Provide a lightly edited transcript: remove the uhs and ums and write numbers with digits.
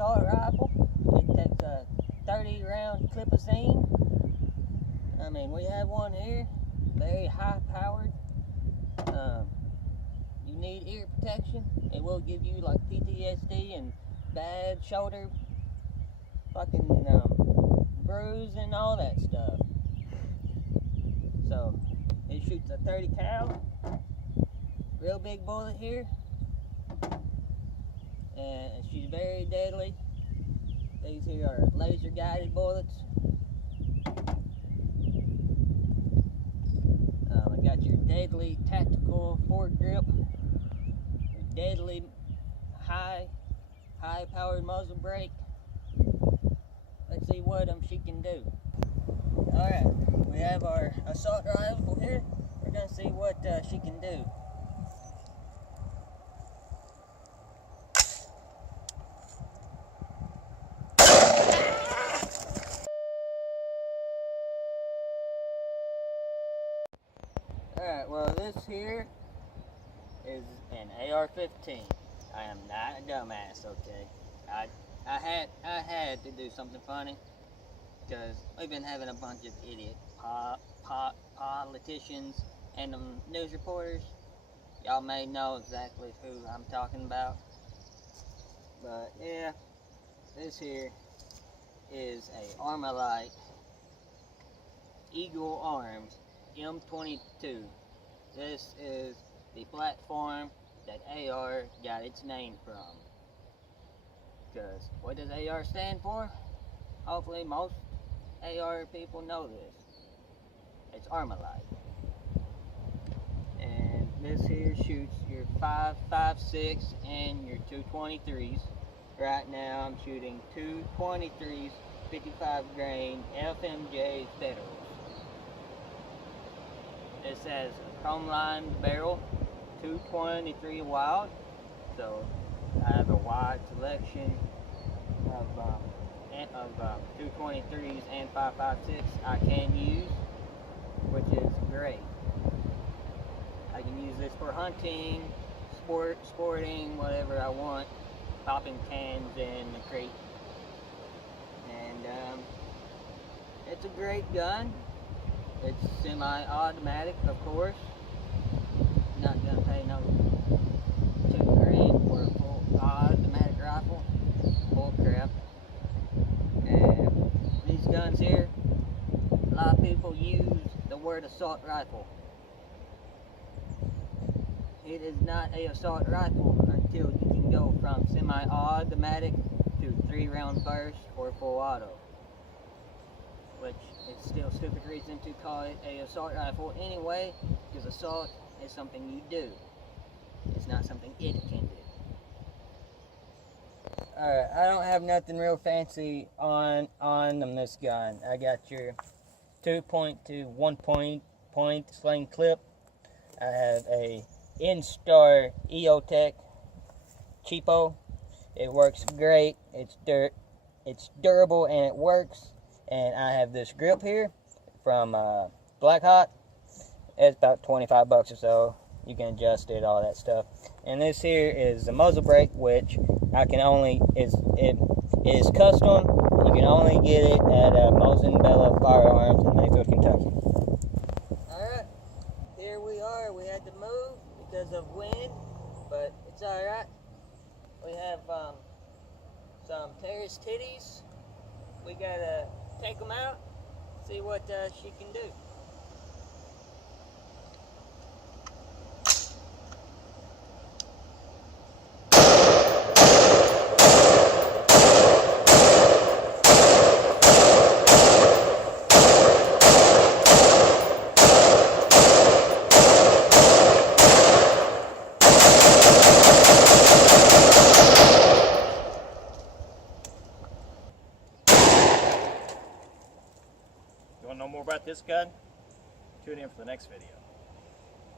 assault rifle. It takes a 30 round clip-a-scene. I mean, we have one here, very high powered. You need ear protection. It will give you like PTSD and bad shoulder fucking bruise and all that stuff. So it shoots a 30 cal, real big bullet here, and she's very deadly. These here are laser guided bullets. I got your deadly tactical foregrip, your deadly high powered muzzle brake. Let's see what she can do. Alright, we have our assault rifle here. We're gonna see what she can do. Alright, well, this here is an AR-15. I am not a dumbass, okay? I had to do something funny because we've been having a bunch of idiot politicians and news reporters. Y'all may know exactly who I'm talking about. But yeah, this here is a Armalite Eagle Arms M22. This is the platform that AR got its name from. Because what does AR stand for? Hopefully most AR people know this. It's Armalite. And this here shoots your 5.56 and your 223s. Right now I'm shooting 223s, 55 grain FMJ Federals. This has a chrome lined barrel, 223 wild, so I have a wide selection of 223s and 5.56 I can use, which is great. I can use this for hunting, sporting, whatever I want, popping cans in the crate. And it's a great gun. It's semi-automatic, of course. Not gonna pay no $2 for a full automatic rifle. Bull crap. And these guns here, a lot of people use the word assault rifle. It is not an assault rifle until you can go from semi-automatic to 3-round burst or full auto. Which it's still a stupid reason to call it an assault rifle anyway, because assault is something you do. It's not something it can do. Alright, I don't have nothing real fancy on this gun. I got your 2.2 1 point sling clip. I have a Instar EOTech cheapo. It works great. It's durable and it works. And I have this grip here from Black Hawk. It's about 25 bucks or so. You can adjust it, all that stuff. And this here is the muzzle brake, which it is custom. You can only get it at Mosin Bella Firearms in Mayfield, Kentucky. Alright, here we are. We had to move because of wind, but it's alright. We have some terrace titties. We gotta take them out, see what she can do. You want to know more about this gun? Tune in for the next video.